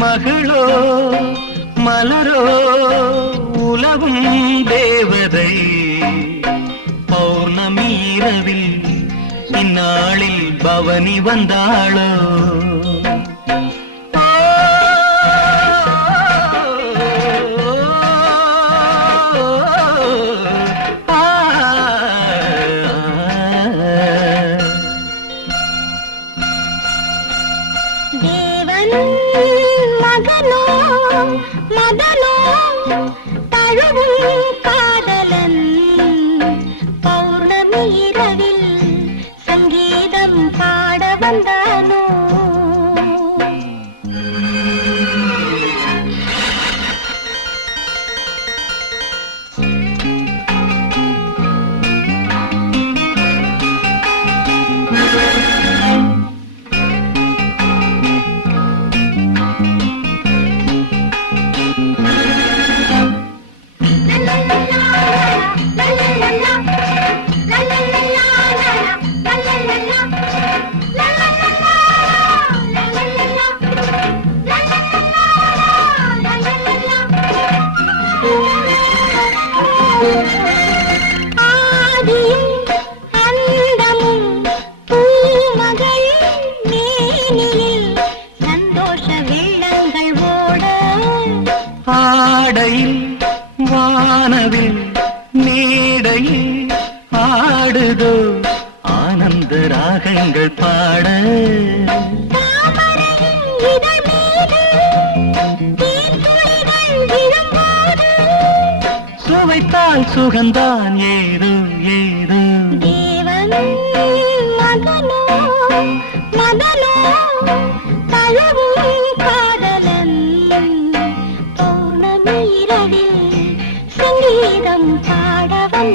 மகளோ மலரோ உலவும் தேவதை. பௌர்ணமி இரவில் இந்நாளில் பவனி வந்தாளோ? மகனோ மதனோ வந்தார். வானவில் மேடையில் ஆடுதோ ஆனந்த ராகங்கள் பாட. சுவைத்தால் சுகந்தான் ஏதோ ஏதோ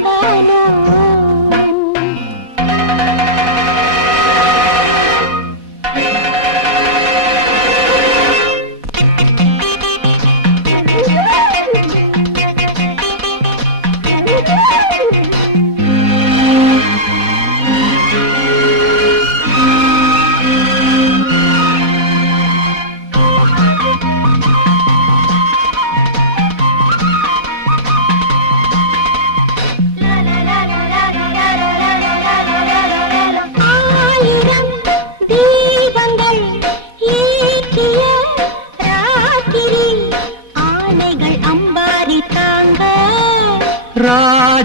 பாட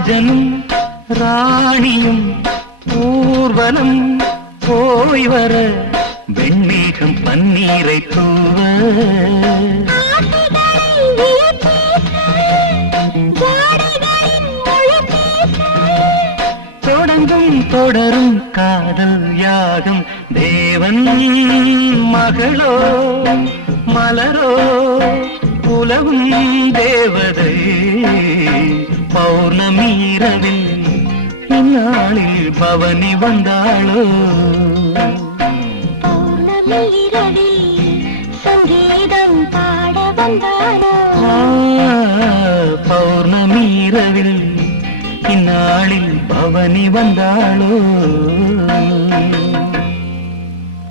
ராஜனும் ராணியும் ஊர்வலம் போய் வர வெண்மேகம் பன்னீரை தூவ. தொடங்கும் தொடரும் காதல் யாகம் தேவன் மகளோ மலரோ புலவும் தேவதை. பௌர்ணமி இரவில் இந்நாளில் பவனி வந்தாளோ? பௌர்ணமி இரவில் சங்கீதம் பாட வந்தாரோ ஆ, பௌர்ணமி இரவில் இந்நாளில் பவனி வந்தாளோ?